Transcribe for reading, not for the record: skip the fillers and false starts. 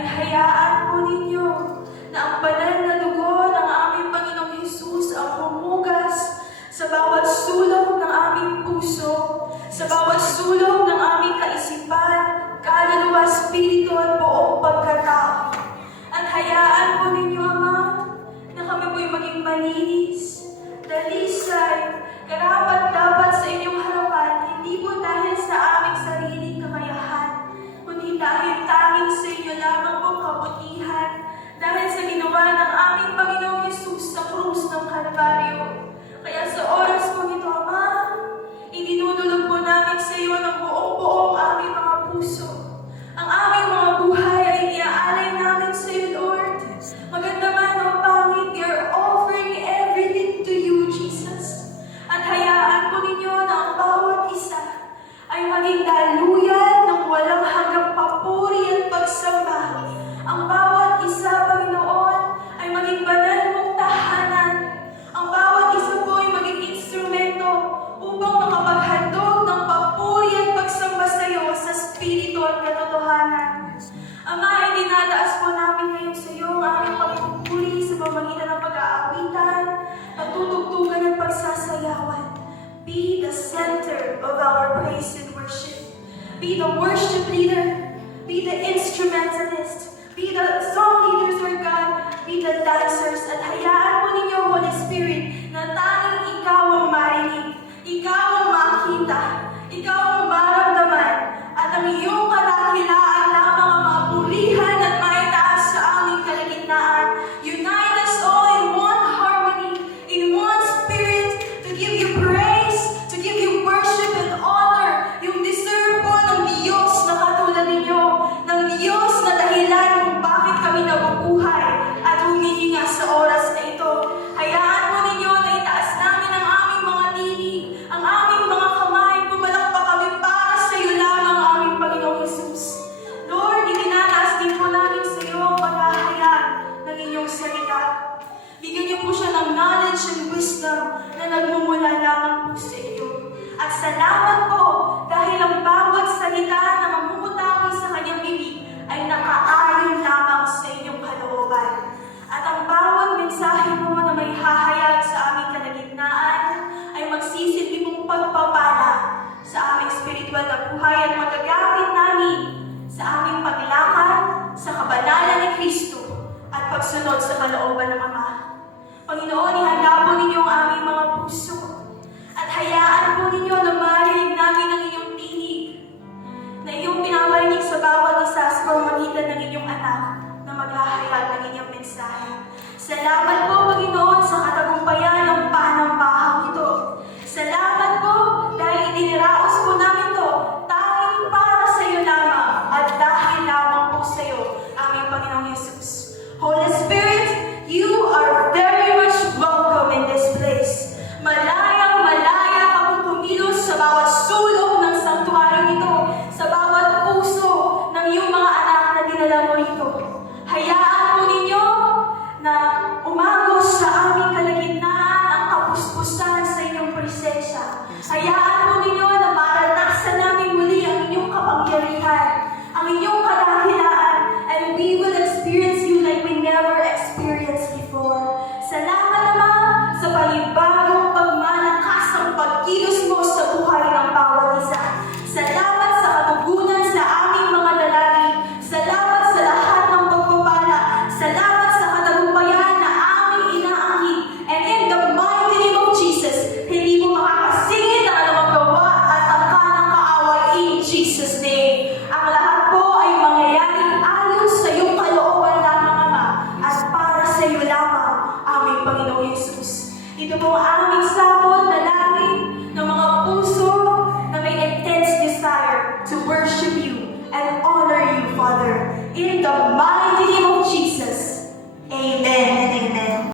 ay hayaan po ninyo na ang banal na dugo ng aming Panginoong Hesus ang humugas sa bawat sulok ng aming puso, sa bawat sulok ng aming kaisipan, kaluluwa, spirito at buong pagkatao. At hayaan po ninyo, Ama, na kami po'y maging malinis, dalisay, karapat-dapat sa inyong harapan, hindi po dahil sa aming sariling kakayahan, kundi dahil tanging sa inyo lamang pong kabutihan, dahil sa ginawa ng aming Panginoong Hesus sa krus ng Kalbaryo. Kaya sa oras po ito, Ama, idinudulog po namin sa iyo ng buong-buong aming mga puso. Ang aming mga buhay ay iaalay namin sa iyo, Lord. Maganda man o pangit, we are offering everything to you, Jesus. At hayaan po ninyo na ang bawat isa ay maging daluyan ng walang hanggang papuri at pagsamba. Ang bawat isa, Panginoon, ay maging banal mong tahanan. Ang bawat isa po ay maging instrumento upang makapaghandog ng papuri at pagsamba sa iyo sa spirito at katotohanan. Ama, idinataas po namin ngayon sa iyo ang aming pagpupuri sa pamamagitan ng pag-aawitan, pagtutugtugan at pagsasayawan. Be the center of our praise and worship. Be the worship leader. Be the instrumentalist. Be the song leaders, Lord God. Be the dancers. At hayaan mo ninyo, Holy Spirit, na tanging ikaw ang marinig, ikaw ang makita, ikaw ang maramdaman, at ang iyong kadakilaan lamang ang mapurihan at maitaas sa aming kalagitnaan. Unite us all in one harmony, in one spirit, to give you praise, to give you worship and honor, yung deserve po ng Diyos na katulad ninyo, ng Diyos na dahilan kung bakit kami nabubuhay at humihinga sa oras na ito. Hayaan mo ninyo na itaas namin ang aming mga tinig, ang aming mga kamay, pumalakpak kami para sa iyo lamang, aming Panginoong Hesus. Lord, itinataas din po namin sa iyo ang paghahayag ng inyong salita. Bigyan niyo po siya ng knowledge and wisdom na nagmumula lamang po sa iyo. At salamat po dahil ang bawat salita na mamumutawi sa kanyang bibig ay nakaayon lamang sa inyong kalooban. At ang bawat mensahe mo na may hahayag sa aming kalagitnaan ay magsisilbi mong pagpapala sa aming spiritual na buhay at magagamit namin sa aming paglakad sa kabanalan ni Kristo at pagsunod sa kalooban ng Ama. Panginoon, ihanda po ninyo ang aming mga puso at hayaan po ninyo na marinig namin ang inyong tinig na iyong pinaparinig sa bawat isa sa pamamagitan ng inyong anak na maghahayag ng inyong mensahe. Salamat